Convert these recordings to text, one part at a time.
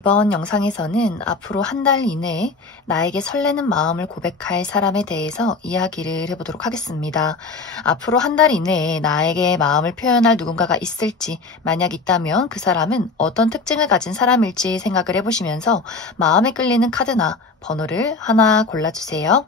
이번 영상에서는 앞으로 한 달 이내에 나에게 설레는 마음을 고백할 사람에 대해서 이야기를 해보도록 하겠습니다. 앞으로 한 달 이내에 나에게 마음을 표현할 누군가가 있을지, 만약 있다면 그 사람은 어떤 특징을 가진 사람일지 생각을 해보시면서 마음에 끌리는 카드나 번호를 하나 골라주세요.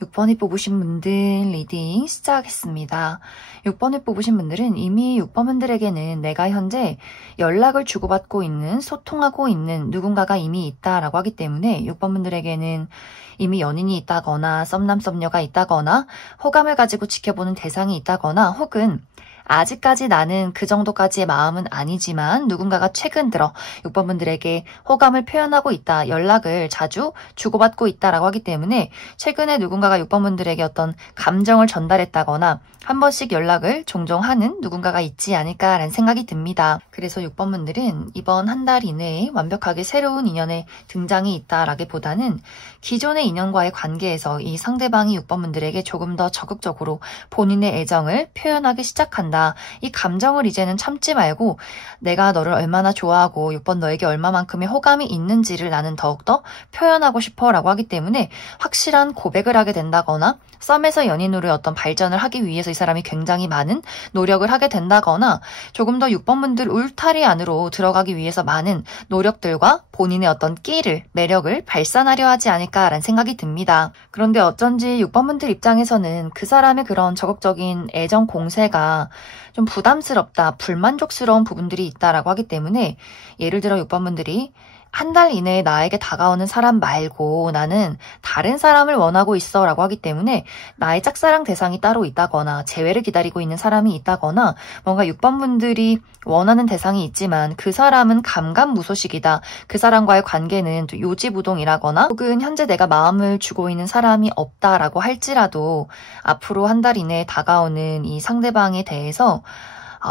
6번을 뽑으신 분들 리딩 시작하겠습니다. 6번을 뽑으신 분들은 이미 6번 분들에게는 내가 현재 연락을 주고받고 있는, 소통하고 있는 누군가가 이미 있다라고 하기 때문에 6번 분들에게는 이미 연인이 있다거나 썸남 썸녀가 있다거나 호감을 가지고 지켜보는 대상이 있다거나 혹은 아직까지 나는 그 정도까지의 마음은 아니지만 누군가가 최근 들어 6번 분들에게 호감을 표현하고 있다, 연락을 자주 주고받고 있다라고 하기 때문에 최근에 누군가가 6번 분들에게 어떤 감정을 전달했다거나 한 번씩 연락을 종종 하는 누군가가 있지 않을까라는 생각이 듭니다. 그래서 6번 분들은 이번 한 달 이내에 완벽하게 새로운 인연의 등장이 있다라기보다는 기존의 인연과의 관계에서 이 상대방이 6번 분들에게 조금 더 적극적으로 본인의 애정을 표현하기 시작한다. 이 감정을 이제는 참지 말고 내가 너를 얼마나 좋아하고 6번 너에게 얼마만큼의 호감이 있는지를 나는 더욱더 표현하고 싶어 라고 하기 때문에 확실한 고백을 하게 된다거나 썸에서 연인으로 어떤 발전을 하기 위해서 이 사람이 굉장히 많은 노력을 하게 된다거나 조금 더 6번 분들 울타리 안으로 들어가기 위해서 많은 노력들과 본인의 어떤 끼를, 매력을 발산하려 하지 않을까라는 생각이 듭니다. 그런데 어쩐지 6번 분들 입장에서는 그 사람의 그런 적극적인 애정 공세가 좀 부담스럽다, 불만족스러운 부분들이 있다라고 하기 때문에 예를 들어 6번 분들이 한 달 이내에 나에게 다가오는 사람 말고 나는 다른 사람을 원하고 있어 라고 하기 때문에 나의 짝사랑 대상이 따로 있다거나 재회를 기다리고 있는 사람이 있다거나 뭔가 6번 분들이 원하는 대상이 있지만 그 사람은 감감무소식이다. 그 사람과의 관계는 또 요지부동이라거나 혹은 현재 내가 마음을 주고 있는 사람이 없다라고 할지라도 앞으로 한 달 이내에 다가오는 이 상대방에 대해서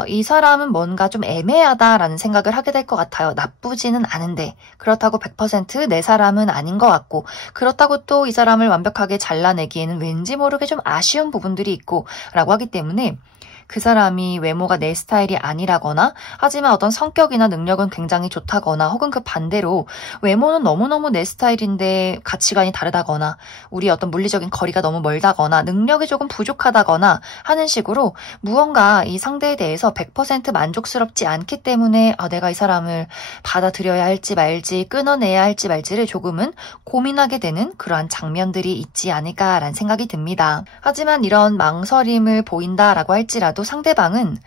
이 사람은 뭔가 좀 애매하다라는 생각을 하게 될 것 같아요. 나쁘지는 않은데 그렇다고 100% 내 사람은 아닌 것 같고 그렇다고 또 이 사람을 완벽하게 잘라내기에는 왠지 모르게 좀 아쉬운 부분들이 있고 라고 하기 때문에 그 사람이 외모가 내 스타일이 아니라거나 하지만 어떤 성격이나 능력은 굉장히 좋다거나 혹은 그 반대로 외모는 너무너무 내 스타일인데 가치관이 다르다거나 우리 어떤 물리적인 거리가 너무 멀다거나 능력이 조금 부족하다거나 하는 식으로 무언가 이 상대에 대해서 100% 만족스럽지 않기 때문에 내가 이 사람을 받아들여야 할지 말지 끊어내야 할지 말지를 조금은 고민하게 되는 그러한 장면들이 있지 않을까라는 생각이 듭니다. 하지만 이런 망설임을 보인다라고 할지라도 상대방은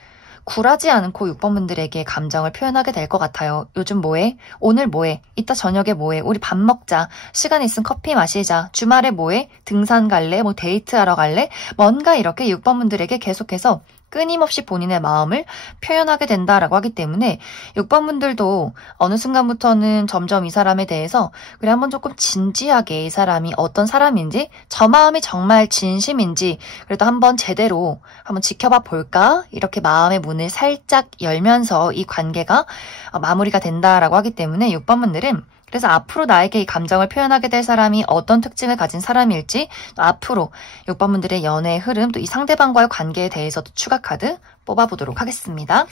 굴하지 않고 6번분들에게 감정을 표현하게 될 것 같아요. 요즘 뭐해? 오늘 뭐해? 이따 저녁에 뭐해? 우리 밥 먹자. 시간 있으면 커피 마시자. 주말에 뭐해? 등산 갈래? 뭐 데이트하러 갈래? 뭔가 이렇게 6번분들에게 계속해서 끊임없이 본인의 마음을 표현하게 된다라고 하기 때문에 6번분들도 어느 순간부터는 점점 이 사람에 대해서 그래 한번 조금 진지하게 이 사람이 어떤 사람인지 저 마음이 정말 진심인지 그래도 한번 제대로 한번 지켜봐 볼까? 이렇게 마음의 문을 살짝 열면서 이 관계가 마무리가 된다라고 하기 때문에 6번분들은 그래서 앞으로 나에게 이 감정을 표현하게 될 사람이 어떤 특징을 가진 사람일지 또 앞으로 6번분들의 연애의 흐름 또 이 상대방과의 관계에 대해서도 추가 카드 뽑아보도록 하겠습니다.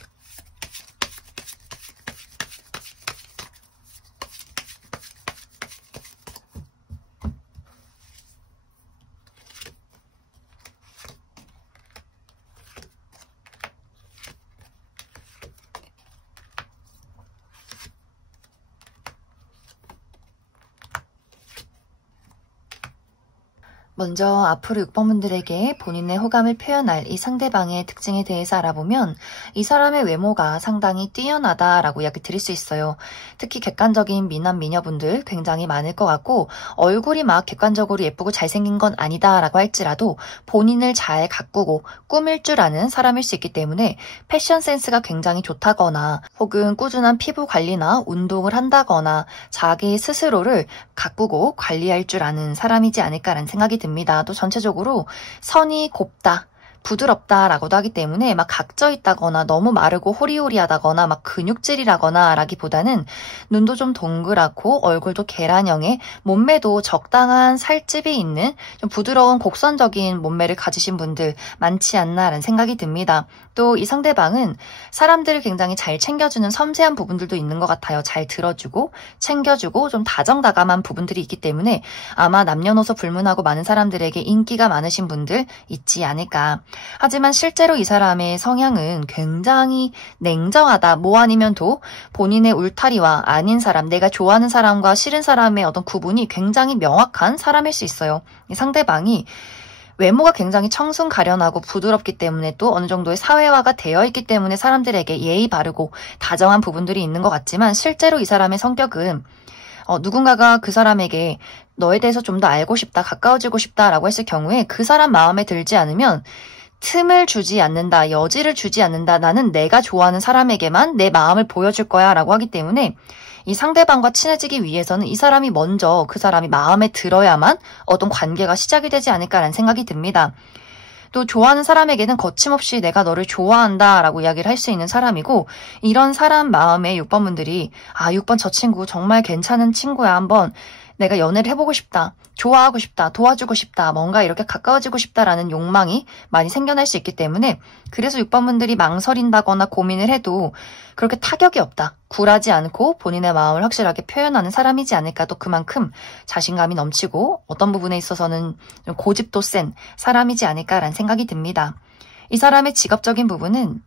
먼저 앞으로 6번분들에게 본인의 호감을 표현할 이 상대방의 특징에 대해서 알아보면 이 사람의 외모가 상당히 뛰어나다라고 이야기 드릴 수 있어요. 특히 객관적인 미남 미녀분들 굉장히 많을 것 같고 얼굴이 막 객관적으로 예쁘고 잘생긴 건 아니다라고 할지라도 본인을 잘 가꾸고 꾸밀 줄 아는 사람일 수 있기 때문에 패션 센스가 굉장히 좋다거나 혹은 꾸준한 피부 관리나 운동을 한다거나 자기 스스로를 가꾸고 관리할 줄 아는 사람이지 않을까라는 생각이 듭니다. 또 전체적으로 선이 곱다. 부드럽다라고도 하기 때문에 막 각져 있다거나 너무 마르고 호리호리하다거나 막 근육질이라거나 라기보다는 눈도 좀 동그랗고 얼굴도 계란형의 몸매도 적당한 살집이 있는 좀 부드러운 곡선적인 몸매를 가지신 분들 많지 않나라는 생각이 듭니다. 또 이 상대방은 사람들을 굉장히 잘 챙겨주는 섬세한 부분들도 있는 것 같아요. 잘 들어주고 챙겨주고 좀 다정다감한 부분들이 있기 때문에 아마 남녀노소 불문하고 많은 사람들에게 인기가 많으신 분들 있지 않을까. 하지만 실제로 이 사람의 성향은 굉장히 냉정하다. 뭐 아니면 도 본인의 울타리와 아닌 사람, 내가 좋아하는 사람과 싫은 사람의 어떤 구분이 굉장히 명확한 사람일 수 있어요. 이 상대방이 외모가 굉장히 청순 가련하고 부드럽기 때문에 또 어느 정도의 사회화가 되어 있기 때문에 사람들에게 예의 바르고 다정한 부분들이 있는 것 같지만 실제로 이 사람의 성격은 누군가가 그 사람에게 너에 대해서 좀 더 알고 싶다, 가까워지고 싶다라고 했을 경우에 그 사람 마음에 들지 않으면 틈을 주지 않는다, 여지를 주지 않는다, 나는 내가 좋아하는 사람에게만 내 마음을 보여줄 거야 라고 하기 때문에 이 상대방과 친해지기 위해서는 이 사람이 먼저 그 사람이 마음에 들어야만 어떤 관계가 시작이 되지 않을까라는 생각이 듭니다. 또 좋아하는 사람에게는 거침없이 내가 너를 좋아한다 라고 이야기를 할 수 있는 사람이고 이런 사람 마음에 6번분들이 6번 저 친구 정말 괜찮은 친구야 한번 내가 연애를 해보고 싶다. 좋아하고 싶다. 도와주고 싶다. 뭔가 이렇게 가까워지고 싶다라는 욕망이 많이 생겨날 수 있기 때문에 그래서 6번분들이 망설인다거나 고민을 해도 그렇게 타격이 없다. 굴하지 않고 본인의 마음을 확실하게 표현하는 사람이지 않을까. 또 그만큼 자신감이 넘치고 어떤 부분에 있어서는 좀 고집도 센 사람이지 않을까라는 생각이 듭니다. 이 사람의 직업적인 부분은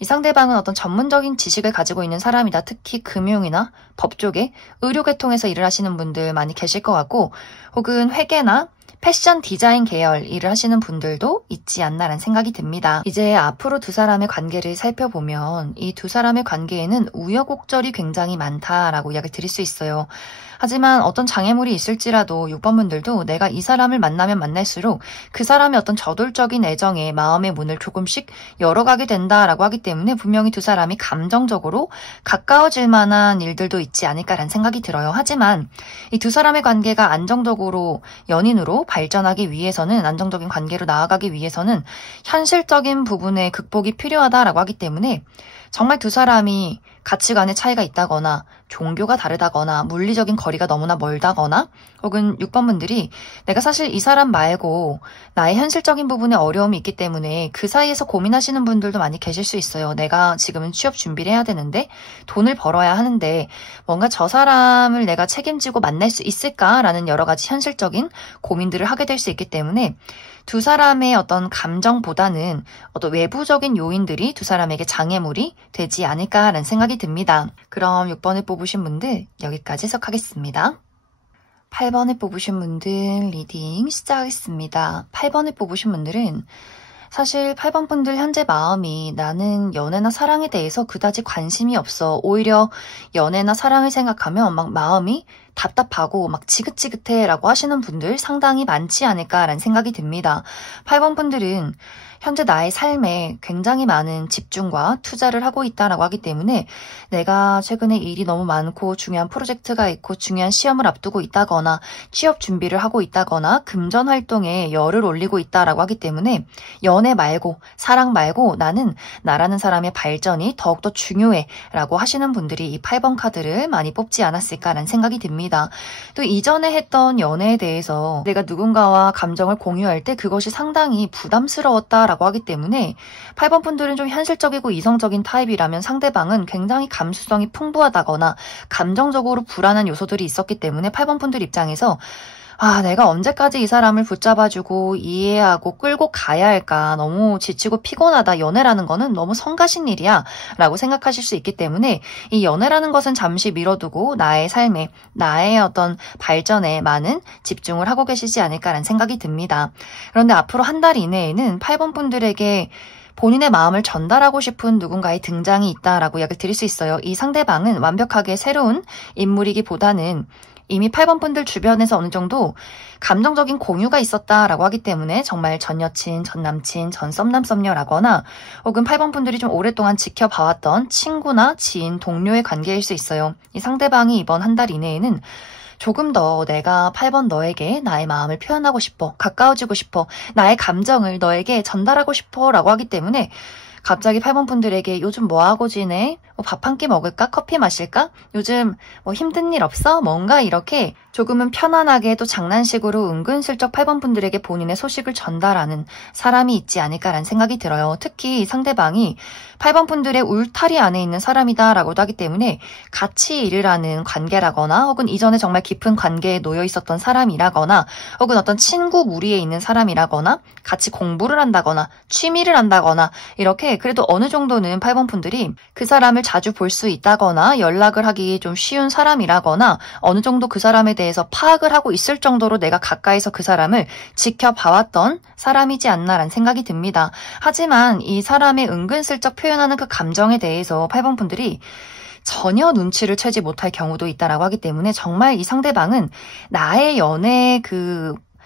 이 상대방은 어떤 전문적인 지식을 가지고 있는 사람이다. 특히 금융이나 법 쪽에 의료계통에서 일을 하시는 분들 많이 계실 것 같고 혹은 회계나 패션 디자인 계열 일을 하시는 분들도 있지 않나라는 생각이 듭니다. 이제 앞으로 두 사람의 관계를 살펴보면 이 두 사람의 관계에는 우여곡절이 굉장히 많다라고 이야기 드릴 수 있어요. 하지만 어떤 장애물이 있을지라도 6번분들도 내가 이 사람을 만나면 만날수록 그 사람의 어떤 저돌적인 애정에 마음의 문을 조금씩 열어가게 된다라고 하기 때문에 분명히 두 사람이 감정적으로 가까워질 만한 일들도 있지 않을까라는 생각이 들어요. 하지만 이 두 사람의 관계가 안정적으로 연인으로 발전하기 위해서는 안정적인 관계로 나아가기 위해서는 현실적인 부분의 극복이 필요하다라고 하기 때문에 정말 두 사람이 가치관의 차이가 있다거나 종교가 다르다거나 물리적인 거리가 너무나 멀다거나 혹은 6번분들이 내가 사실 이 사람 말고 나의 현실적인 부분에 어려움이 있기 때문에 그 사이에서 고민하시는 분들도 많이 계실 수 있어요. 내가 지금은 취업 준비를 해야 되는데 돈을 벌어야 하는데 뭔가 저 사람을 내가 책임지고 만날 수 있을까라는 여러 가지 현실적인 고민들을 하게 될 수 있기 때문에 두 사람의 어떤 감정보다는 어떤 외부적인 요인들이 두 사람에게 장애물이 되지 않을까라는 생각이 듭니다. 그럼 6번을 뽑으신 분들 여기까지 해석하겠습니다. 8번을 뽑으신 분들 리딩 시작하겠습니다. 8번을 뽑으신 분들은 사실 8번 분들 현재 마음이 나는 연애나 사랑에 대해서 그다지 관심이 없어. 오히려 연애나 사랑을 생각하면 막 마음이 답답하고 막 지긋지긋해라고 하시는 분들 상당히 많지 않을까라는 생각이 듭니다. 8번 분들은 현재 나의 삶에 굉장히 많은 집중과 투자를 하고 있다라고 하기 때문에 내가 최근에 일이 너무 많고 중요한 프로젝트가 있고 중요한 시험을 앞두고 있다거나 취업 준비를 하고 있다거나 금전 활동에 열을 올리고 있다라고 하기 때문에 연애 말고 사랑 말고 나는 나라는 사람의 발전이 더욱더 중요해라고 하시는 분들이 이 8번 카드를 많이 뽑지 않았을까라는 생각이 듭니다. 또 이전에 했던 연애에 대해서 내가 누군가와 감정을 공유할 때 그것이 상당히 부담스러웠다라고 하기 때문에 8번 분들은 좀 현실적이고 이성적인 타입이라면 상대방은 굉장히 감수성이 풍부하다거나 감정적으로 불안한 요소들이 있었기 때문에 8번 분들 입장에서 내가 언제까지 이 사람을 붙잡아주고 이해하고 끌고 가야 할까? 너무 지치고 피곤하다. 연애라는 거는 너무 성가신 일이야. 라고 생각하실 수 있기 때문에 이 연애라는 것은 잠시 미뤄두고 나의 삶에, 나의 어떤 발전에 많은 집중을 하고 계시지 않을까라는 생각이 듭니다. 그런데 앞으로 한 달 이내에는 8번 분들에게 본인의 마음을 전달하고 싶은 누군가의 등장이 있다라고 이야기를 드릴 수 있어요. 이 상대방은 완벽하게 새로운 인물이기보다는 이미 8번 분들 주변에서 어느 정도 감정적인 공유가 있었다라고 하기 때문에 정말 전 여친, 전 남친, 전 썸남 썸녀라거나 혹은 8번 분들이 좀 오랫동안 지켜봐왔던 친구나 지인, 동료의 관계일 수 있어요. 이 상대방이 이번 한 달 이내에는 조금 더 내가 8번 너에게 나의 마음을 표현하고 싶어, 가까워지고 싶어, 나의 감정을 너에게 전달하고 싶어 라고 하기 때문에 갑자기 8번 분들에게 요즘 뭐하고 지내? 밥 한 끼 먹을까? 커피 마실까? 요즘 힘든 일 없어? 뭔가 이렇게 조금은 편안하게 또 장난식으로 은근슬쩍 8번 분들에게 본인의 소식을 전달하는 사람이 있지 않을까라는 생각이 들어요. 특히 상대방이 8번 분들의 울타리 안에 있는 사람이다라고도 하기 때문에 같이 일을 하는 관계라거나 혹은 이전에 정말 깊은 관계에 놓여 있었던 사람이라거나 혹은 어떤 친구 무리에 있는 사람이라거나 같이 공부를 한다거나 취미를 한다거나 이렇게 그래도 어느 정도는 8번 분들이 그 사람을 자주 볼 수 있다거나 연락을 하기 좀 쉬운 사람이라거나 어느 정도 그 사람에 대해서 파악을 하고 있을 정도로 내가 가까이서 그 사람을 지켜봐왔던 사람이지 않나라는 생각이 듭니다. 하지만 이 사람의 은근슬쩍 표현하는 그 감정에 대해서 8번 분들이 전혀 눈치를 채지 못할 경우도 있다라고 하기 때문에 정말 이 상대방은 나의 연애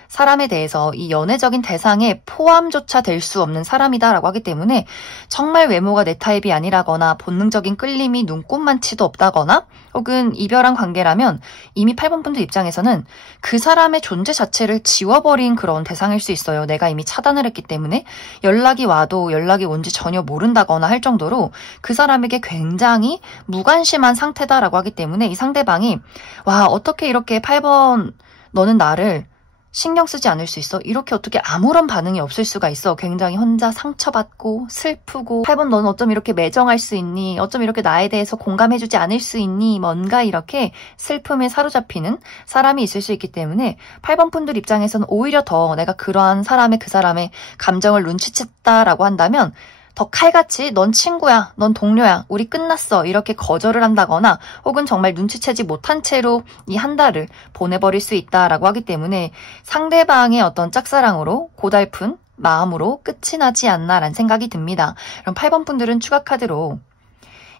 사람에 대해서 이 연애적인 대상에 포함조차 될 수 없는 사람이다라고 하기 때문에 정말 외모가 내 타입이 아니라거나 본능적인 끌림이 눈꼽만치도 없다거나 혹은 이별한 관계라면 이미 8번 분들 입장에서는 그 사람의 존재 자체를 지워버린 그런 대상일 수 있어요. 내가 이미 차단을 했기 때문에 연락이 와도 연락이 온지 전혀 모른다거나 할 정도로 그 사람에게 굉장히 무관심한 상태다라고 하기 때문에 이 상대방이 어떻게 이렇게 8번 너는 나를 신경 쓰지 않을 수 있어? 이렇게 어떻게 아무런 반응이 없을 수가 있어? 굉장히 혼자 상처받고 슬프고 8번 너는 어쩜 이렇게 매정할 수 있니? 어쩜 이렇게 나에 대해서 공감해주지 않을 수 있니? 뭔가 이렇게 슬픔에 사로잡히는 사람이 있을 수 있기 때문에 8번 분들 입장에서는 오히려 더 내가 그러한 그 사람의 감정을 눈치챘다라고 한다면 더 칼같이 넌 친구야, 넌 동료야, 우리 끝났어 이렇게 거절을 한다거나 혹은 정말 눈치채지 못한 채로 이 한 달을 보내버릴 수 있다라고 하기 때문에 상대방의 어떤 짝사랑으로 고달픈 마음으로 끝이 나지 않나라는 생각이 듭니다. 그럼 8번 분들은 추가 카드로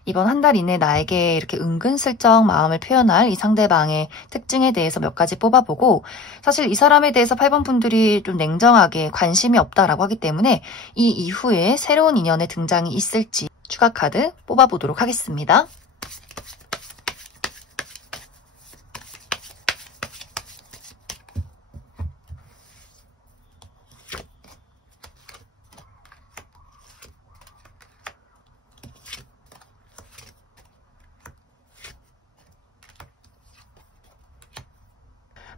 이번 한 달 이내 나에게 이렇게 은근슬쩍 마음을 표현할 이 상대방의 특징에 대해서 몇 가지 뽑아보고 사실 이 사람에 대해서 8번 분들이 좀 냉정하게 관심이 없다라고 하기 때문에 이 이후에 새로운 인연의 등장이 있을지 추가 카드 뽑아보도록 하겠습니다.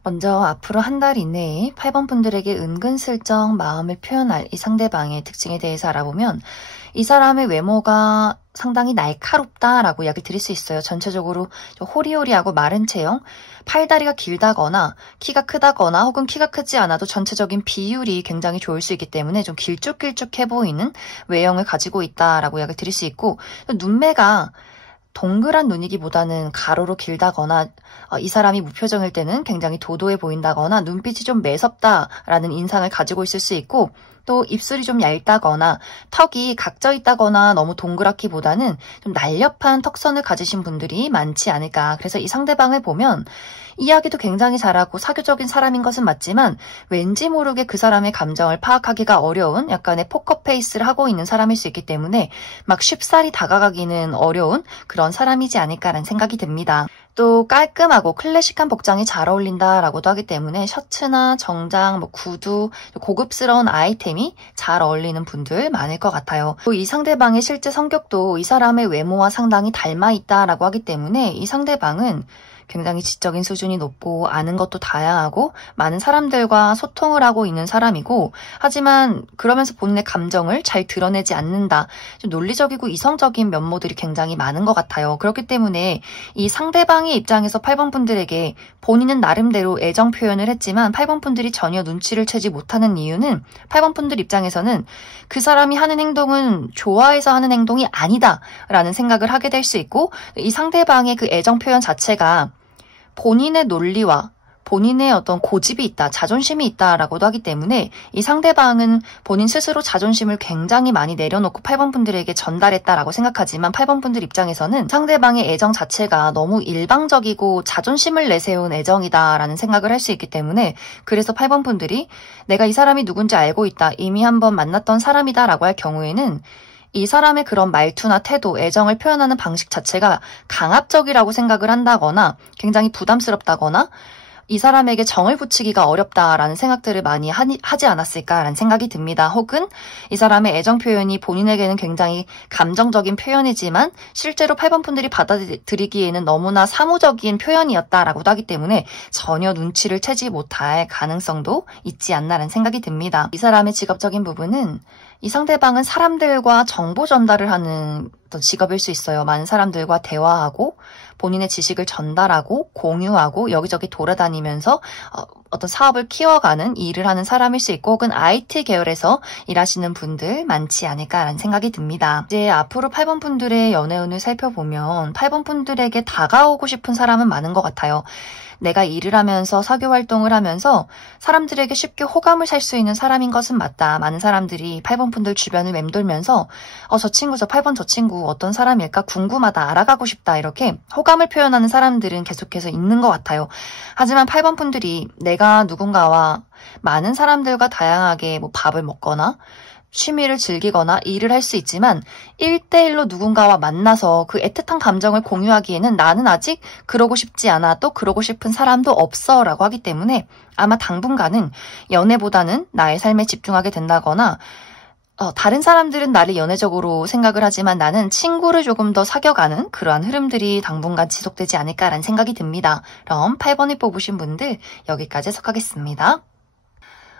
먼저 앞으로 한 달 이내에 8번 분들에게 은근슬쩍 마음을 표현할 이 상대방의 특징에 대해서 알아보면 이 사람의 외모가 상당히 날카롭다라고 이야기를 드릴 수 있어요. 전체적으로 좀 호리호리하고 마른 체형, 팔다리가 길다거나 키가 크다거나 혹은 키가 크지 않아도 전체적인 비율이 굉장히 좋을 수 있기 때문에 좀 길쭉길쭉해 보이는 외형을 가지고 있다라고 이야기를 드릴 수 있고 눈매가 동그란 눈이기보다는 가로로 길다거나 이 사람이 무표정일 때는 굉장히 도도해 보인다거나 눈빛이 좀 매섭다라는 인상을 가지고 있을 수 있고 또 입술이 좀 얇다거나 턱이 각져 있다거나 너무 동그랗기보다는 좀 날렵한 턱선을 가지신 분들이 많지 않을까. 그래서 이 상대방을 보면 이야기도 굉장히 잘하고 사교적인 사람인 것은 맞지만 왠지 모르게 그 사람의 감정을 파악하기가 어려운 약간의 포커페이스를 하고 있는 사람일 수 있기 때문에 막 쉽사리 다가가기는 어려운 그런 사람이지 않을까라는 생각이 듭니다. 또 깔끔하고 클래식한 복장이 잘 어울린다라고도 하기 때문에 셔츠나 정장, 구두, 고급스러운 아이템이 잘 어울리는 분들 많을 것 같아요. 또 이 상대방의 실제 성격도 이 사람의 외모와 상당히 닮아 있다라고 하기 때문에 이 상대방은 굉장히 지적인 수준이 높고 아는 것도 다양하고 많은 사람들과 소통을 하고 있는 사람이고 하지만 그러면서 본인의 감정을 잘 드러내지 않는다. 좀 논리적이고 이성적인 면모들이 굉장히 많은 것 같아요. 그렇기 때문에 이 상대방의 입장에서 8번 분들에게 본인은 나름대로 애정 표현을 했지만 8번 분들이 전혀 눈치를 채지 못하는 이유는 8번 분들 입장에서는 그 사람이 하는 행동은 좋아해서 하는 행동이 아니다 라는 생각을 하게 될 수 있고 이 상대방의 그 애정 표현 자체가 본인의 논리와 본인의 어떤 고집이 있다, 자존심이 있다라고도 하기 때문에 이 상대방은 본인 스스로 자존심을 굉장히 많이 내려놓고 8번 분들에게 전달했다라고 생각하지만 8번 분들 입장에서는 상대방의 애정 자체가 너무 일방적이고 자존심을 내세운 애정이다라는 생각을 할 수 있기 때문에 그래서 8번 분들이 내가 이 사람이 누군지 알고 있다, 이미 한번 만났던 사람이다라고 할 경우에는 이 사람의 그런 말투나 태도, 애정을 표현하는 방식 자체가 강압적이라고 생각을 한다거나 굉장히 부담스럽다거나 이 사람에게 정을 붙이기가 어렵다라는 생각들을 많이 하지 않았을까라는 생각이 듭니다. 혹은 이 사람의 애정 표현이 본인에게는 굉장히 감정적인 표현이지만 실제로 8번 분들이 받아들이기에는 너무나 사무적인 표현이었다라고도 하기 때문에 전혀 눈치를 채지 못할 가능성도 있지 않나라는 생각이 듭니다. 이 사람의 직업적인 부분은 이 상대방은 사람들과 정보 전달을 하는 어떤 직업일 수 있어요. 많은 사람들과 대화하고 본인의 지식을 전달하고 공유하고 여기저기 돌아다니면서 어떤 사업을 키워가는 일을 하는 사람일 수 있고 혹은 IT 계열에서 일하시는 분들 많지 않을까라는 생각이 듭니다. 이제 앞으로 8번 분들의 연애운을 살펴보면 8번 분들에게 다가오고 싶은 사람은 많은 것 같아요. 내가 일을 하면서 사교 활동을 하면서 사람들에게 쉽게 호감을 살 수 있는 사람인 것은 맞다. 많은 사람들이 8번 분들 주변을 맴돌면서 저 친구, 저 8번 저 친구 어떤 사람일까 궁금하다, 알아가고 싶다 이렇게 호감을 표현하는 사람들은 계속해서 있는 것 같아요. 하지만 8번 분들이 내가 누군가와 많은 사람들과 다양하게 밥을 먹거나 취미를 즐기거나 일을 할 수 있지만 1대1로 누군가와 만나서 그 애틋한 감정을 공유하기에는 나는 아직 그러고 싶지 않아, 또 그러고 싶은 사람도 없어 라고 하기 때문에 아마 당분간은 연애보다는 나의 삶에 집중하게 된다거나 다른 사람들은 나를 연애적으로 생각을 하지만 나는 친구를 조금 더 사귀어가는 그러한 흐름들이 당분간 지속되지 않을까라는 생각이 듭니다. 그럼 8번을 뽑으신 분들 여기까지 해석하겠습니다.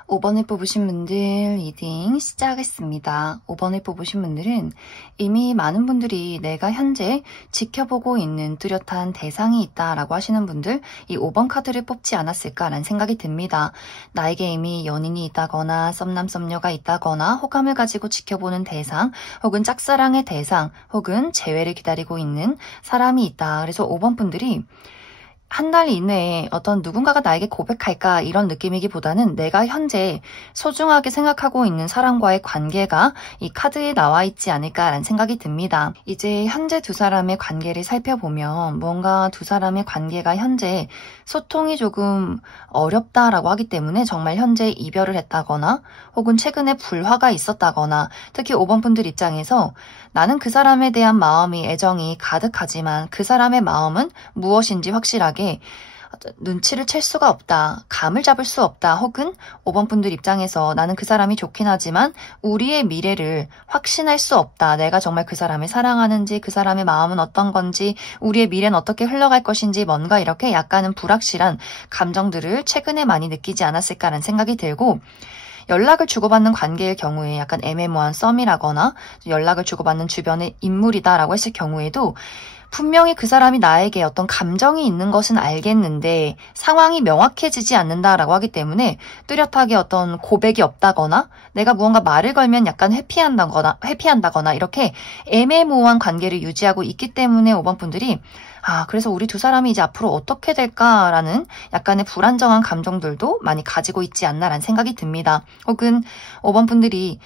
5번을 뽑으신 분들 리딩 시작하겠습니다. 5번을 뽑으신 분들은 이미 많은 분들이 내가 현재 지켜보고 있는 뚜렷한 대상이 있다라고 하시는 분들 이 5번 카드를 뽑지 않았을까라는 생각이 듭니다. 나에게 이미 연인이 있다거나 썸남 썸녀가 있다거나 호감을 가지고 지켜보는 대상 혹은 짝사랑의 대상 혹은 재회를 기다리고 있는 사람이 있다. 그래서 5번 분들이 한 달 이내에 어떤 누군가가 나에게 고백할까 이런 느낌이기보다는 내가 현재 소중하게 생각하고 있는 사람과의 관계가 이 카드에 나와 있지 않을까라는 생각이 듭니다. 이제 현재 두 사람의 관계를 살펴보면 뭔가 두 사람의 관계가 현재 소통이 조금 어렵다라고 하기 때문에 정말 현재 이별을 했다거나 혹은 최근에 불화가 있었다거나 특히 5번 분들 입장에서 나는 그 사람에 대한 마음이 애정이 가득하지만 그 사람의 마음은 무엇인지 확실하게 눈치를 챌 수가 없다. 감을 잡을 수 없다. 혹은 5번 분들 입장에서 나는 그 사람이 좋긴 하지만 우리의 미래를 확신할 수 없다. 내가 정말 그 사람을 사랑하는지 그 사람의 마음은 어떤 건지 우리의 미래는 어떻게 흘러갈 것인지 뭔가 이렇게 약간은 불확실한 감정들을 최근에 많이 느끼지 않았을까라는 생각이 들고 연락을 주고받는 관계의 경우에 약간 애매모호한 썸이라거나 연락을 주고받는 주변의 인물이다라고 했을 경우에도 분명히 그 사람이 나에게 어떤 감정이 있는 것은 알겠는데 상황이 명확해지지 않는다라고 하기 때문에 뚜렷하게 어떤 고백이 없다거나 내가 무언가 말을 걸면 약간 회피한다거나 이렇게 애매모호한 관계를 유지하고 있기 때문에 5번 분들이 그래서 우리 두 사람이 이제 앞으로 어떻게 될까라는 약간의 불안정한 감정들도 많이 가지고 있지 않나라는 생각이 듭니다. 혹은 5번 분들이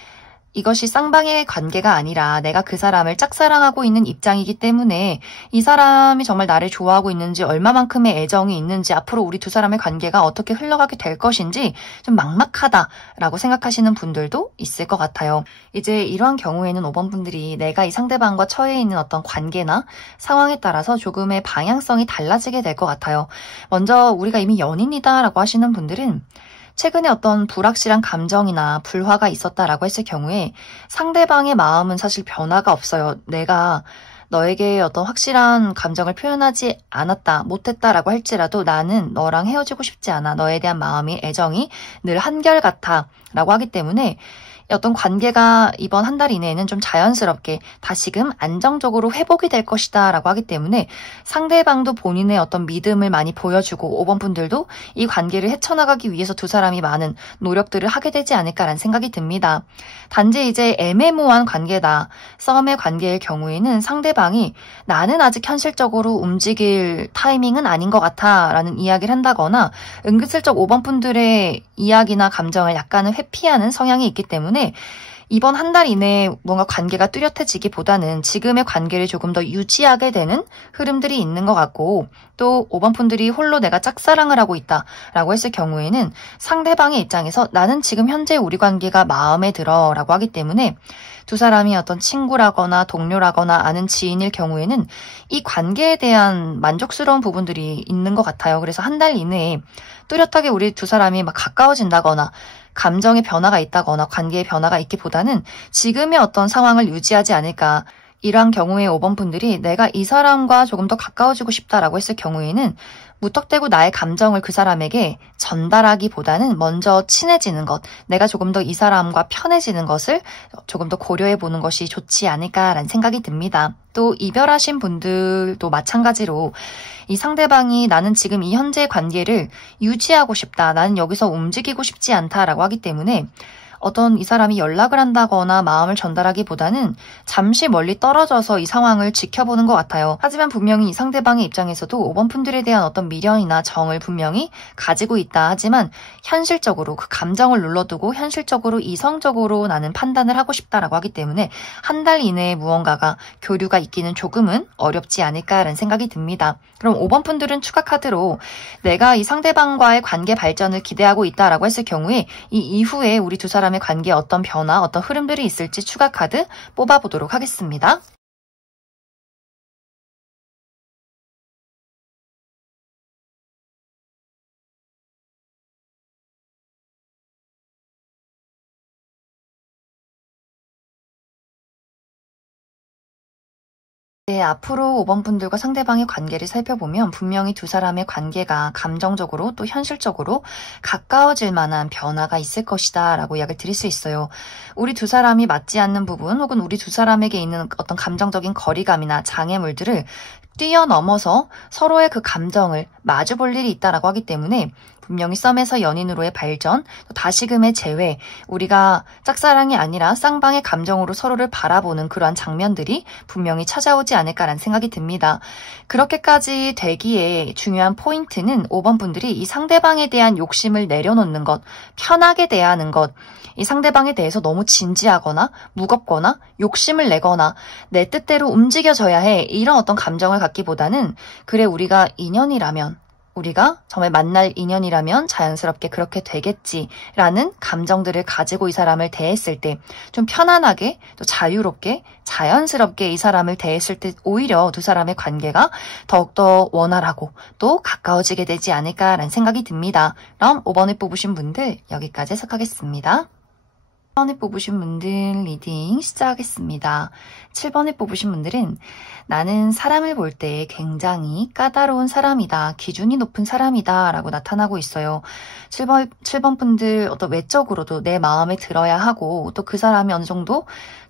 이것이 쌍방의 관계가 아니라 내가 그 사람을 짝사랑하고 있는 입장이기 때문에 이 사람이 정말 나를 좋아하고 있는지 얼마만큼의 애정이 있는지 앞으로 우리 두 사람의 관계가 어떻게 흘러가게 될 것인지 좀 막막하다라고 생각하시는 분들도 있을 것 같아요. 이제 이러한 경우에는 5번 분들이 내가 이 상대방과 처해 있는 어떤 관계나 상황에 따라서 조금의 방향성이 달라지게 될 것 같아요. 먼저 우리가 이미 연인이다라고 하시는 분들은 최근에 어떤 불확실한 감정이나 불화가 있었다라고 했을 경우에 상대방의 마음은 사실 변화가 없어요. 내가 너에게 어떤 확실한 감정을 표현하지 않았다, 못했다라고 할지라도 나는 너랑 헤어지고 싶지 않아. 너에 대한 마음이, 애정이 늘 한결같아 라고 하기 때문에 어떤 관계가 이번 한 달 이내에는 좀 자연스럽게 다시금 안정적으로 회복이 될 것이다 라고 하기 때문에 상대방도 본인의 어떤 믿음을 많이 보여주고 5번 분들도 이 관계를 헤쳐나가기 위해서 두 사람이 많은 노력들을 하게 되지 않을까라는 생각이 듭니다. 단지 이제 애매모호한 관계다, 썸의 관계일 경우에는 상대방이 나는 아직 현실적으로 움직일 타이밍은 아닌 것 같아 라는 이야기를 한다거나 은근슬쩍 5번 분들의 이야기나 감정을 약간은 회피하는 성향이 있기 때문에 이번 한 달 이내에 뭔가 관계가 뚜렷해지기보다는 지금의 관계를 조금 더 유지하게 되는 흐름들이 있는 것 같고, 또 5번 분들이 홀로 내가 짝사랑을 하고 있다라고 했을 경우에는 상대방의 입장에서 나는 지금 현재 우리 관계가 마음에 들어 라고 하기 때문에 두 사람이 어떤 친구라거나 동료라거나 아는 지인일 경우에는 이 관계에 대한 만족스러운 부분들이 있는 것 같아요. 그래서 한 달 이내에 뚜렷하게 우리 두 사람이 막 가까워진다거나 감정의 변화가 있다거나 관계의 변화가 있기보다는 지금의 어떤 상황을 유지하지 않을까. 이러한 경우에 5번 분들이 내가 이 사람과 조금 더 가까워지고 싶다라고 했을 경우에는 무턱대고 나의 감정을 그 사람에게 전달하기보다는 먼저 친해지는 것, 내가 조금 더 이 사람과 편해지는 것을 조금 더 고려해 보는 것이 좋지 않을까라는 생각이 듭니다. 또 이별하신 분들도 마찬가지로 이 상대방이 나는 지금 이 현재 관계를 유지하고 싶다, 나는 여기서 움직이고 싶지 않다라고 하기 때문에 어떤 이 사람이 연락을 한다거나 마음을 전달하기보다는 잠시 멀리 떨어져서 이 상황을 지켜보는 것 같아요. 하지만 분명히 이 상대방의 입장에서도 5번 분들에 대한 어떤 미련이나 정을 분명히 가지고 있다. 하지만 현실적으로 그 감정을 눌러두고 현실적으로 이성적으로 나는 판단을 하고 싶다라고 하기 때문에 한 달 이내에 무언가가 교류가 있기는 조금은 어렵지 않을까라는 생각이 듭니다. 그럼 5번 분들은 추가 카드로 내가 이 상대방과의 관계 발전을 기대하고 있다라고 했을 경우에 이 이후에 우리 두 사람의 관계에 어떤 변화, 어떤 흐름들이 있을지 추가 카드 뽑아보도록 하겠습니다. 네, 앞으로 5번 분들과 상대방의 관계를 살펴보면 분명히 두 사람의 관계가 감정적으로 또 현실적으로 가까워질 만한 변화가 있을 것이다 라고 이야기를 드릴 수 있어요. 우리 두 사람이 맞지 않는 부분 혹은 우리 두 사람에게 있는 어떤 감정적인 거리감이나 장애물들을 뛰어넘어서 서로의 그 감정을 마주 볼 일이 있다라고 하기 때문에 분명히 썸에서 연인으로의 발전, 또 다시금의 재회, 우리가 짝사랑이 아니라 쌍방의 감정으로 서로를 바라보는 그러한 장면들이 분명히 찾아오지 않을까라는 생각이 듭니다. 그렇게까지 되기에 중요한 포인트는 5번 분들이 이 상대방에 대한 욕심을 내려놓는 것, 편하게 대하는 것, 이 상대방에 대해서 너무 진지하거나 무겁거나 욕심을 내거나 내 뜻대로 움직여져야 해, 이런 어떤 감정을 갖기보다는 그래, 우리가 인연이라면, 우리가 정말 만날 인연이라면 자연스럽게 그렇게 되겠지라는 감정들을 가지고 이 사람을 대했을 때 좀 편안하게 또 자유롭게 자연스럽게 이 사람을 대했을 때 오히려 두 사람의 관계가 더욱더 원활하고 또 가까워지게 되지 않을까라는 생각이 듭니다. 그럼 5번을 뽑으신 분들 여기까지 해석하겠습니다. 7번을 뽑으신 분들 리딩 시작하겠습니다. 7번을 뽑으신 분들은 나는 사람을 볼 때 굉장히 까다로운 사람이다, 기준이 높은 사람이다 라고 나타나고 있어요. 7번 분들 어떤 외적으로도 내 마음에 들어야 하고 또 그 사람이 어느 정도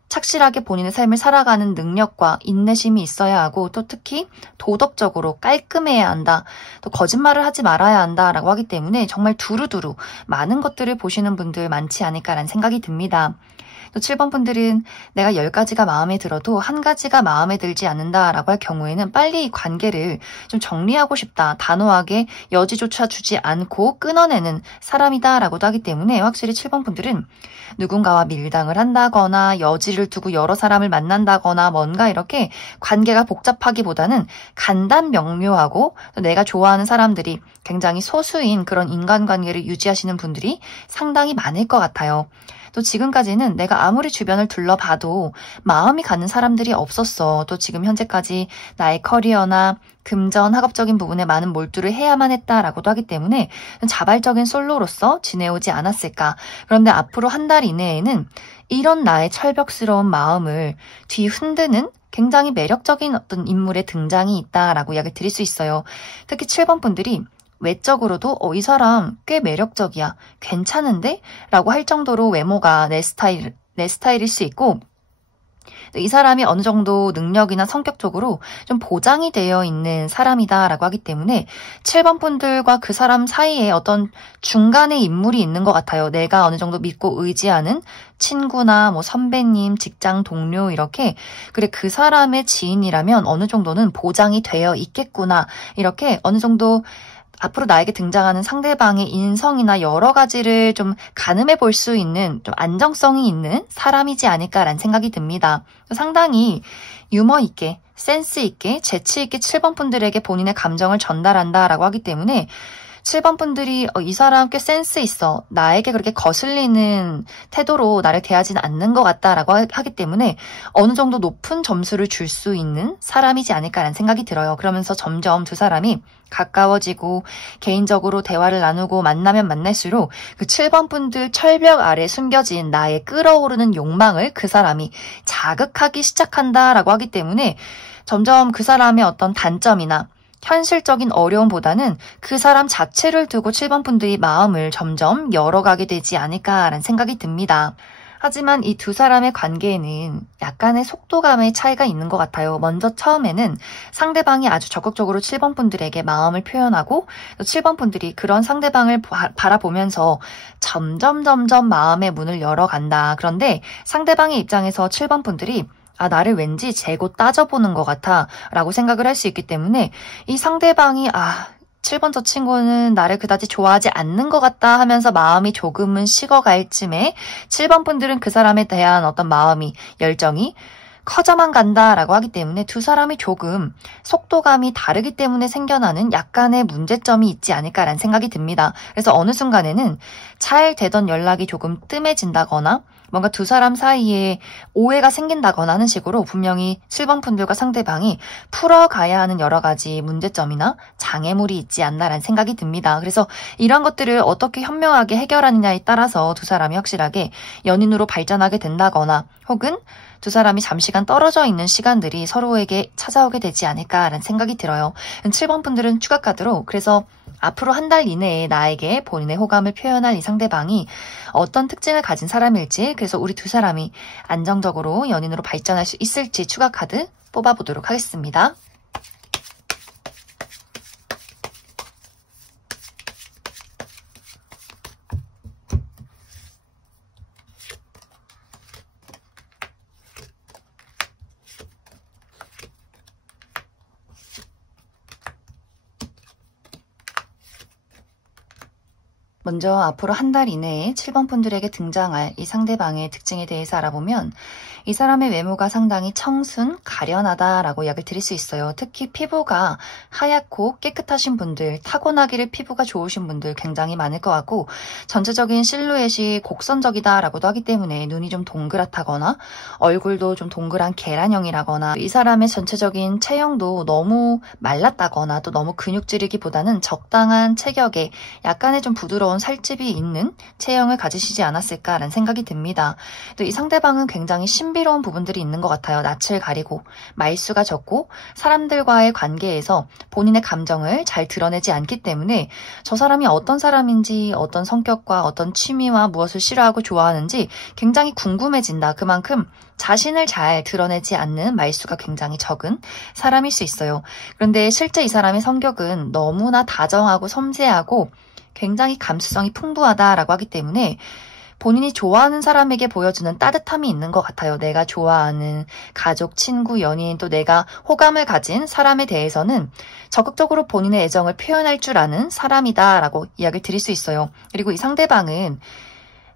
착실하게 본인의 삶을 살아가는 능력과 인내심이 있어야 하고 또 특히 도덕적으로 깔끔해야 한다. 또 거짓말을 하지 말아야 한다라고 하기 때문에 정말 두루두루 많은 것들을 보시는 분들 많지 않을까라는 생각이 듭니다. 또 7번 분들은 내가 10가지가 마음에 들어도 한 가지가 마음에 들지 않는다라고 할 경우에는 빨리 이 관계를 좀 정리하고 싶다. 단호하게 여지조차 주지 않고 끊어내는 사람이다라고도 하기 때문에 확실히 7번 분들은 누군가와 밀당을 한다거나 여지를 두고 여러 사람을 만난다거나 뭔가 이렇게 관계가 복잡하기보다는 간단 명료하고 내가 좋아하는 사람들이 굉장히 소수인 그런 인간관계를 유지하시는 분들이 상당히 많을 것 같아요. 또 지금까지는 내가 아무리 주변을 둘러봐도 마음이 가는 사람들이 없었어. 또 지금 현재까지 나의 커리어나 금전, 학업적인 부분에 많은 몰두를 해야만 했다라고도 하기 때문에 자발적인 솔로로서 지내오지 않았을까. 그런데 앞으로 한 달 이내에는 이런 나의 철벽스러운 마음을 뒤흔드는 굉장히 매력적인 어떤 인물의 등장이 있다라고 이야기 드릴 수 있어요. 특히 7번 분들이 외적으로도 이 사람 꽤 매력적이야, 괜찮은데? 라고 할 정도로 외모가 내 스타일일 수 있고 이 사람이 어느 정도 능력이나 성격적으로 좀 보장이 되어 있는 사람이다라고 하기 때문에 7번 분들과 그 사람 사이에 어떤 중간의 인물이 있는 것 같아요. 내가 어느 정도 믿고 의지하는 친구나 뭐 선배님, 직장 동료 이렇게 그래 그 사람의 지인이라면 어느 정도는 보장이 되어 있겠구나 이렇게 어느 정도 앞으로 나에게 등장하는 상대방의 인성이나 여러 가지를 좀 가늠해 볼 수 있는 좀 안정성이 있는 사람이지 않을까라는 생각이 듭니다. 상당히 유머 있게, 센스 있게, 재치 있게 7번 분들에게 본인의 감정을 전달한다라고 하기 때문에 7번 분들이 이 사람 꽤 센스 있어. 나에게 그렇게 거슬리는 태도로 나를 대하지는 않는 것 같다라고 하기 때문에 어느 정도 높은 점수를 줄 수 있는 사람이지 않을까라는 생각이 들어요. 그러면서 점점 두 사람이 가까워지고 개인적으로 대화를 나누고 만나면 만날수록 그 7번 분들 철벽 아래 숨겨진 나의 끓어오르는 욕망을 그 사람이 자극하기 시작한다라고 하기 때문에 점점 그 사람의 어떤 단점이나 현실적인 어려움보다는 그 사람 자체를 두고 7번 분들이 마음을 점점 열어가게 되지 않을까라는 생각이 듭니다. 하지만 이 두 사람의 관계에는 약간의 속도감의 차이가 있는 것 같아요. 먼저 처음에는 상대방이 아주 적극적으로 7번 분들에게 마음을 표현하고 또 7번 분들이 그런 상대방을 바라보면서 점점 마음의 문을 열어간다. 그런데 상대방의 입장에서 7번 분들이 나를 왠지 재고 따져보는 것 같아 라고 생각을 할 수 있기 때문에 이 상대방이 7번 저 친구는 나를 그다지 좋아하지 않는 것 같다 하면서 마음이 조금은 식어갈 쯤에 7번 분들은 그 사람에 대한 어떤 마음이, 열정이 커져만 간다라고 하기 때문에 두 사람이 조금 속도감이 다르기 때문에 생겨나는 약간의 문제점이 있지 않을까라는 생각이 듭니다. 그래서 어느 순간에는 잘 되던 연락이 조금 뜸해진다거나 뭔가 두 사람 사이에 오해가 생긴다거나 하는 식으로 분명히 7번 분들과 상대방이 풀어가야 하는 여러 가지 문제점이나 장애물이 있지 않나라는 생각이 듭니다. 그래서 이런 것들을 어떻게 현명하게 해결하느냐에 따라서 두 사람이 확실하게 연인으로 발전하게 된다거나 혹은 두 사람이 잠시간 떨어져 있는 시간들이 서로에게 찾아오게 되지 않을까라는 생각이 들어요. 7번 분들은 추가 카드로 그래서 앞으로 한 달 이내에 나에게 본인의 호감을 표현할 이 상대방이 어떤 특징을 가진 사람일지 그래서 우리 두 사람이 안정적으로 연인으로 발전할 수 있을지 추가 카드 뽑아보도록 하겠습니다. 먼저 앞으로 한 달 이내에 7번 분들에게 등장할 이 상대방의 특징에 대해서 알아보면 이 사람의 외모가 상당히 청순, 가련하다라고 이야기를 드릴 수 있어요. 특히 피부가 하얗고 깨끗하신 분들, 타고나기를 피부가 좋으신 분들 굉장히 많을 것 같고 전체적인 실루엣이 곡선적이다라고도 하기 때문에 눈이 좀 동그랗다거나 얼굴도 좀 동그란 계란형이라거나 이 사람의 전체적인 체형도 너무 말랐다거나 또 너무 근육질이기보다는 적당한 체격에 약간의 좀 부드러운 살집이 있는 체형을 가지시지 않았을까라는 생각이 듭니다. 또 이 상대방은 굉장히 신비로운 부분들이 있는 것 같아요. 낯을 가리고 말수가 적고 사람들과의 관계에서 본인의 감정을 잘 드러내지 않기 때문에 저 사람이 어떤 사람인지, 어떤 성격과 어떤 취미와 무엇을 싫어하고 좋아하는지 굉장히 궁금해진다. 그만큼 자신을 잘 드러내지 않는 말수가 굉장히 적은 사람일 수 있어요. 그런데 실제 이 사람의 성격은 너무나 다정하고 섬세하고 굉장히 감수성이 풍부하다라고 하기 때문에 본인이 좋아하는 사람에게 보여주는 따뜻함이 있는 것 같아요. 내가 좋아하는 가족, 친구, 연인, 또 내가 호감을 가진 사람에 대해서는 적극적으로 본인의 애정을 표현할 줄 아는 사람이다라고 이야기를 드릴 수 있어요. 그리고 이 상대방은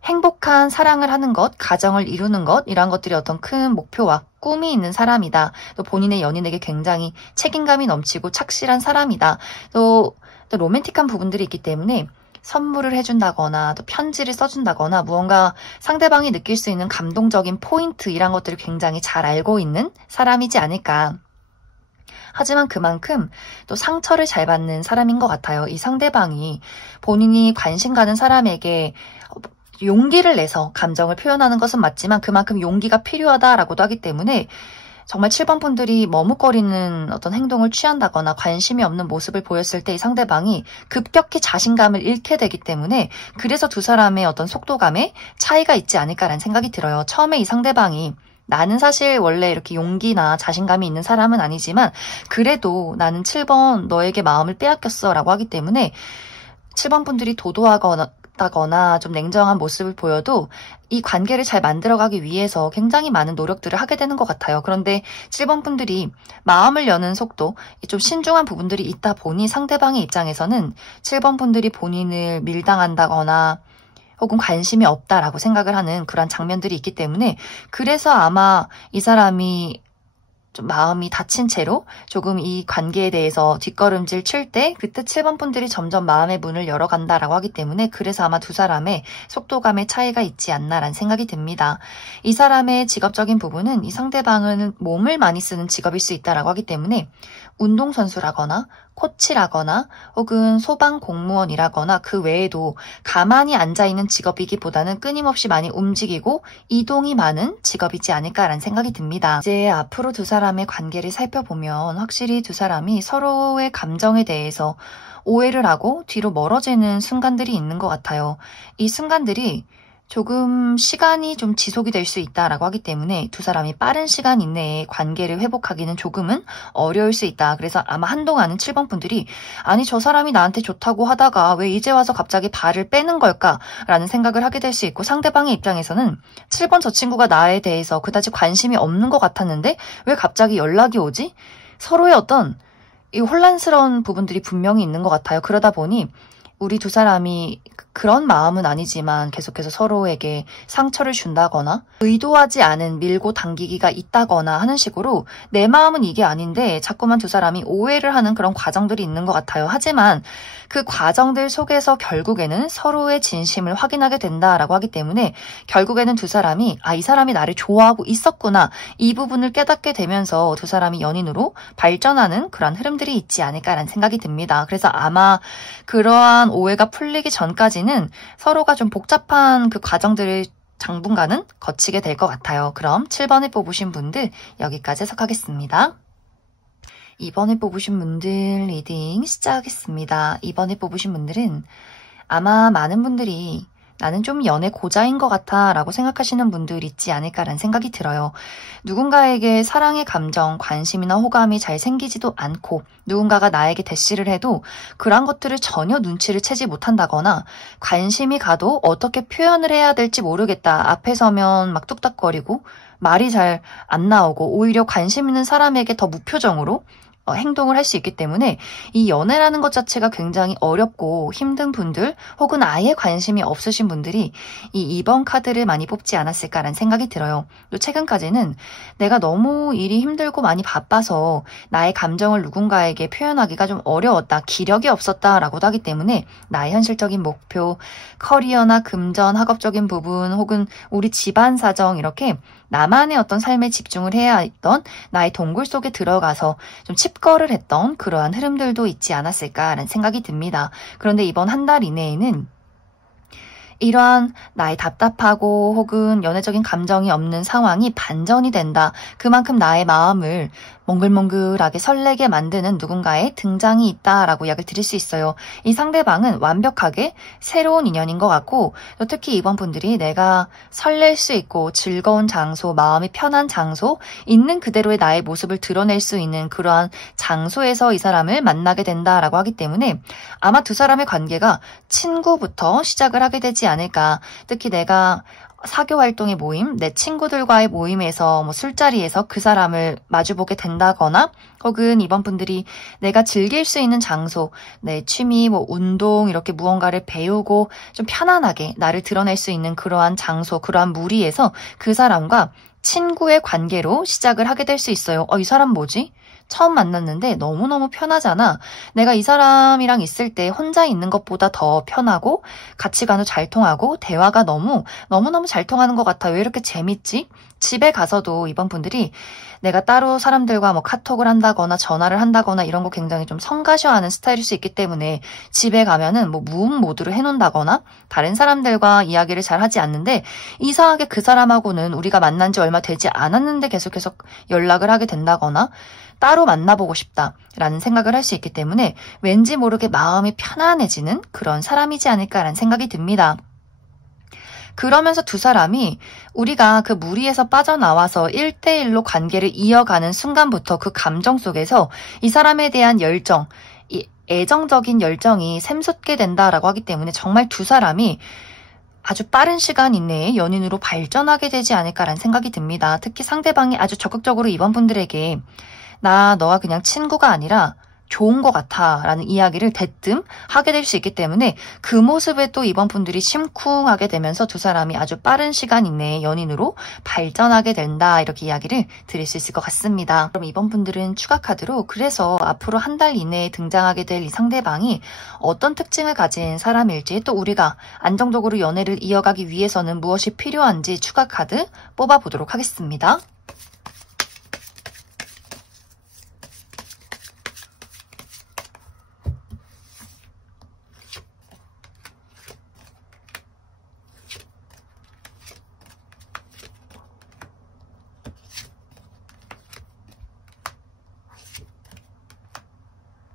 행복한 사랑을 하는 것, 가정을 이루는 것, 이러한 것들이 어떤 큰 목표와 꿈이 있는 사람이다. 또 본인의 연인에게 굉장히 책임감이 넘치고 착실한 사람이다. 또 로맨틱한 부분들이 있기 때문에 선물을 해준다거나 또 편지를 써준다거나 무언가 상대방이 느낄 수 있는 감동적인 포인트 이런 것들을 굉장히 잘 알고 있는 사람이지 않을까. 하지만 그만큼 또 상처를 잘 받는 사람인 것 같아요. 이 상대방이 본인이 관심 가는 사람에게 용기를 내서 감정을 표현하는 것은 맞지만 그만큼 용기가 필요하다라고도 하기 때문에 정말 7번 분들이 머뭇거리는 어떤 행동을 취한다거나 관심이 없는 모습을 보였을 때 이 상대방이 급격히 자신감을 잃게 되기 때문에 그래서 두 사람의 어떤 속도감에 차이가 있지 않을까라는 생각이 들어요. 처음에 이 상대방이 나는 사실 원래 이렇게 용기나 자신감이 있는 사람은 아니지만 그래도 나는 7번 너에게 마음을 빼앗겼어 라고 하기 때문에 7번 분들이 도도하거나 좀 냉정한 모습을 보여도 이 관계를 잘 만들어가기 위해서 굉장히 많은 노력들을 하게 되는 것 같아요. 그런데 7번 분들이 마음을 여는 속도, 좀 신중한 부분들이 있다 보니 상대방의 입장에서는 7번 분들이 본인을 밀당한다거나 혹은 관심이 없다라고 생각을 하는 그런 장면들이 있기 때문에 그래서 아마 이 사람이 좀 마음이 다친 채로 조금 이 관계에 대해서 뒷걸음질 칠 때 그때 7번 분들이 점점 마음의 문을 열어간다라고 하기 때문에 그래서 아마 두 사람의 속도감의 차이가 있지 않나라는 생각이 듭니다. 이 사람의 직업적인 부분은 이 상대방은 몸을 많이 쓰는 직업일 수 있다라고 하기 때문에 운동선수라거나 코치라거나 혹은 소방공무원이라거나 그 외에도 가만히 앉아있는 직업이기보다는 끊임없이 많이 움직이고 이동이 많은 직업이지 않을까라는 생각이 듭니다. 이제 앞으로 두 사람의 관계를 살펴보면 확실히 두 사람이 서로의 감정에 대해서 오해를 하고 뒤로 멀어지는 순간들이 있는 것 같아요. 이 순간들이 조금 시간이 좀 지속이 될 수 있다라고 하기 때문에 두 사람이 빠른 시간 이내에 관계를 회복하기는 조금은 어려울 수 있다. 그래서 아마 한동안은 7번 분들이 아니 저 사람이 나한테 좋다고 하다가 왜 이제 와서 갑자기 발을 빼는 걸까라는 생각을 하게 될 수 있고 상대방의 입장에서는 7번 저 친구가 나에 대해서 그다지 관심이 없는 것 같았는데 왜 갑자기 연락이 오지? 서로의 어떤 이 혼란스러운 부분들이 분명히 있는 것 같아요. 그러다 보니 우리 두 사람이 그런 마음은 아니지만 계속해서 서로에게 상처를 준다거나 의도하지 않은 밀고 당기기가 있다거나 하는 식으로 내 마음은 이게 아닌데 자꾸만 두 사람이 오해를 하는 그런 과정들이 있는 것 같아요. 하지만 그 과정들 속에서 결국에는 서로의 진심을 확인하게 된다라고 하기 때문에 결국에는 두 사람이 이 사람이 나를 좋아하고 있었구나 이 부분을 깨닫게 되면서 두 사람이 연인으로 발전하는 그런 흐름들이 있지 않을까라는 생각이 듭니다. 그래서 아마 그러한 오해가 풀리기 전까지는 서로가 좀 복잡한 그 과정들을 당분간은 거치게 될 것 같아요. 그럼 7번을 뽑으신 분들 여기까지 해석하겠습니다. 2번을 뽑으신 분들 리딩 시작하겠습니다. 2번을 뽑으신 분들은 아마 많은 분들이 나는 좀 연애 고자인 것 같아 라고 생각하시는 분들 있지 않을까라는 생각이 들어요. 누군가에게 사랑의 감정, 관심이나 호감이 잘 생기지도 않고 누군가가 나에게 대시를 해도 그런 것들을 전혀 눈치를 채지 못한다거나 관심이 가도 어떻게 표현을 해야 될지 모르겠다. 앞에 서면 막 뚝딱거리고 말이 잘 안 나오고 오히려 관심 있는 사람에게 더 무표정으로 행동을 할 수 있기 때문에 이 연애라는 것 자체가 굉장히 어렵고 힘든 분들 혹은 아예 관심이 없으신 분들이 이 2번 카드를 많이 뽑지 않았을까라는 생각이 들어요. 또 최근까지는 내가 너무 일이 힘들고 많이 바빠서 나의 감정을 누군가에게 표현하기가 좀 어려웠다. 기력이 없었다라고도 하기 때문에 나의 현실적인 목표, 커리어나 금전, 학업적인 부분 혹은 우리 집안 사정 이렇게 나만의 어떤 삶에 집중을 해야 했던 나의 동굴 속에 들어가서 좀 칩거를 했던 그러한 흐름들도 있지 않았을까라는 생각이 듭니다. 그런데 이번 한 달 이내에는 이러한 나의 답답하고 혹은 연애적인 감정이 없는 상황이 반전이 된다. 그만큼 나의 마음을 몽글몽글하게 설레게 만드는 누군가의 등장이 있다라고 이야기를 드릴 수 있어요. 이 상대방은 완벽하게 새로운 인연인 것 같고 또 특히 이번 분들이 내가 설렐 수 있고 즐거운 장소, 마음이 편한 장소, 있는 그대로의 나의 모습을 드러낼 수 있는 그러한 장소에서 이 사람을 만나게 된다라고 하기 때문에 아마 두 사람의 관계가 친구부터 시작을 하게 되지 않을까. 특히 내가 사교 활동의 모임, 내 친구들과의 모임에서 술자리에서 그 사람을 마주보게 된다거나 혹은 이번 분들이 내가 즐길 수 있는 장소, 내 취미, 운동 이렇게 무언가를 배우고 좀 편안하게 나를 드러낼 수 있는 그러한 장소, 그러한 무리에서 그 사람과 친구의 관계로 시작을 하게 될 수 있어요. 이 사람 뭐지? 처음 만났는데 너무너무 편하잖아. 내가 이 사람이랑 있을 때 혼자 있는 것보다 더 편하고 가치관도 잘 통하고 대화가 너무너무 잘 통하는 것 같아. 왜 이렇게 재밌지? 집에 가서도 이번 분들이 내가 따로 사람들과 카톡을 한다거나 전화를 한다거나 이런 거 굉장히 좀 성가셔하는 스타일일 수 있기 때문에 집에 가면은 무음 모드로 해놓는다거나 다른 사람들과 이야기를 잘 하지 않는데 이상하게 그 사람하고는 우리가 만난 지 얼마 되지 않았는데 계속해서 연락을 하게 된다거나 따로 만나보고 싶다라는 생각을 할 수 있기 때문에 왠지 모르게 마음이 편안해지는 그런 사람이지 않을까라는 생각이 듭니다. 그러면서 두 사람이 우리가 그 무리에서 빠져나와서 1대1로 관계를 이어가는 순간부터 그 감정 속에서 이 사람에 대한 열정, 이 애정적인 열정이 샘솟게 된다라고 하기 때문에 정말 두 사람이 아주 빠른 시간 이내에 연인으로 발전하게 되지 않을까라는 생각이 듭니다. 특히 상대방이 아주 적극적으로 이번 분들에게 너와 그냥 친구가 아니라 좋은 것 같아 라는 이야기를 대뜸 하게 될 수 있기 때문에 그 모습에 또 이번 분들이 심쿵하게 되면서 두 사람이 아주 빠른 시간 이내에 연인으로 발전하게 된다 이렇게 이야기를 드릴 수 있을 것 같습니다. 그럼 이번 분들은 추가 카드로 그래서 앞으로 한 달 이내에 등장하게 될 이 상대방이 어떤 특징을 가진 사람일지 또 우리가 안정적으로 연애를 이어가기 위해서는 무엇이 필요한지 추가 카드 뽑아보도록 하겠습니다.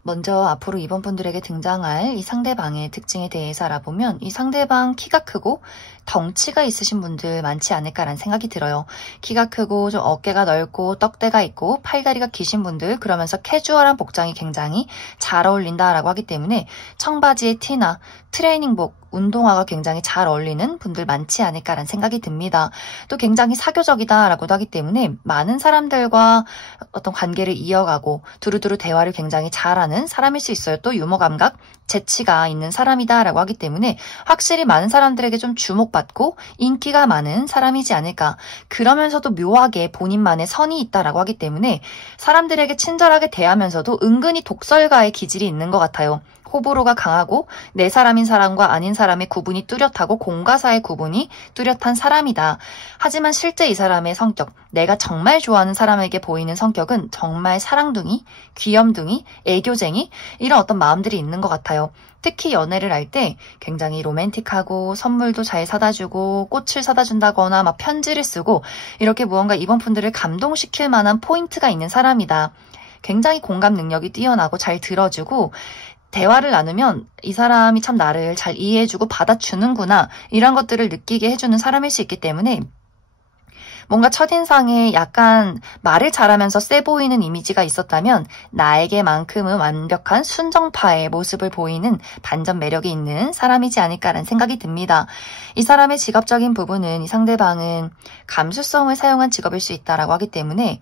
먼저 앞으로 이번 분들에게 등장할 이 상대방의 특징에 대해서 알아보면 이 상대방 키가 크고 덩치가 있으신 분들 많지 않을까라는 생각이 들어요. 키가 크고 좀 어깨가 넓고 떡대가 있고 팔다리가 기신 분들 그러면서 캐주얼한 복장이 굉장히 잘 어울린다라고 하기 때문에 청바지에 티나 트레이닝복, 운동화가 굉장히 잘 어울리는 분들 많지 않을까라는 생각이 듭니다. 또 굉장히 사교적이다라고도 하기 때문에 많은 사람들과 어떤 관계를 이어가고 두루두루 대화를 굉장히 잘하는 사람일 수 있어요. 또 유머 감각, 재치가 있는 사람이다라고 하기 때문에 확실히 많은 사람들에게 좀 주목받고 인기가 많은 사람이지 않을까. 그러면서도 묘하게 본인만의 선이 있다라고 하기 때문에 사람들에게 친절하게 대하면서도 은근히 독설가의 기질이 있는 것 같아요. 호불호가 강하고 내 사람인 사람과 아닌 사람의 구분이 뚜렷하고 공과 사의 구분이 뚜렷한 사람이다. 하지만 실제 이 사람의 성격, 내가 정말 좋아하는 사람에게 보이는 성격은 정말 사랑둥이, 귀염둥이, 애교쟁이 이런 어떤 마음들이 있는 것 같아요. 특히 연애를 할 때 굉장히 로맨틱하고 선물도 잘 사다주고 꽃을 사다준다거나 편지를 쓰고 이렇게 무언가 이번 분들을 감동시킬 만한 포인트가 있는 사람이다. 굉장히 공감 능력이 뛰어나고 잘 들어주고 대화를 나누면 이 사람이 참 나를 잘 이해해주고 받아주는구나 이런 것들을 느끼게 해주는 사람일 수 있기 때문에 뭔가 첫인상에 약간 말을 잘하면서 세 보이는 이미지가 있었다면 나에게만큼은 완벽한 순정파의 모습을 보이는 반전 매력이 있는 사람이지 않을까라는 생각이 듭니다. 이 사람의 직업적인 부분은 이 상대방은 감수성을 사용한 직업일 수 있다라고 하기 때문에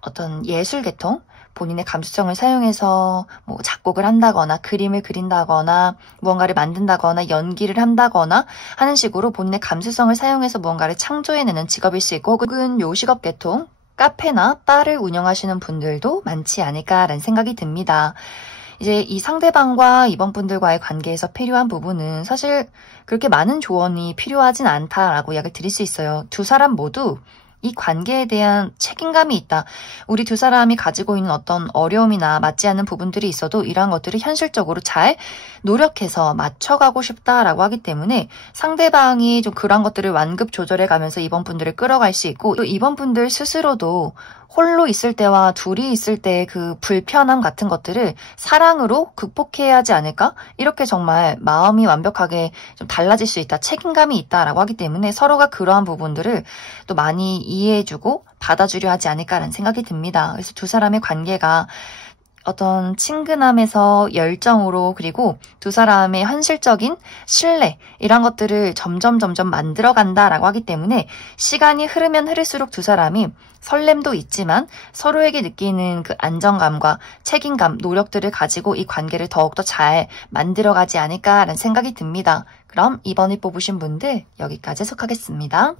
어떤 예술 계통, 본인의 감수성을 사용해서 작곡을 한다거나 그림을 그린다거나 무언가를 만든다거나 연기를 한다거나 하는 식으로 본인의 감수성을 사용해서 무언가를 창조해내는 직업일 수 있고 혹은 요식업 계통, 카페나 바를 운영하시는 분들도 많지 않을까라는 생각이 듭니다. 이제 이 상대방과 이번 분들과의 관계에서 필요한 부분은 사실 그렇게 많은 조언이 필요하진 않다라고 이야기를 드릴 수 있어요. 두 사람 모두 이 관계에 대한 책임감이 있다. 우리 두 사람이 가지고 있는 어떤 어려움이나 맞지 않는 부분들이 있어도 이러한 것들을 현실적으로 잘 노력해서 맞춰가고 싶다라고 하기 때문에 상대방이 좀 그런 것들을 완급 조절해 가면서 이번 분들을 끌어갈 수 있고, 또 이번 분들 스스로도 홀로 있을 때와 둘이 있을 때의 그 불편함 같은 것들을 사랑으로 극복해야 하지 않을까? 이렇게 정말 마음이 완벽하게 좀 달라질 수 있다. 책임감이 있다라고 하기 때문에 서로가 그러한 부분들을 또 많이 이해해주고 받아주려 하지 않을까라는 생각이 듭니다. 그래서 두 사람의 관계가 어떤 친근함에서 열정으로, 그리고 두 사람의 현실적인 신뢰, 이런 것들을 점점 만들어간다라고 하기 때문에 시간이 흐르면 흐를수록 두 사람이 설렘도 있지만 서로에게 느끼는 그 안정감과 책임감, 노력들을 가지고 이 관계를 더욱더 잘 만들어가지 않을까라는 생각이 듭니다. 그럼 이번에 뽑으신 분들 여기까지 해석하겠습니다.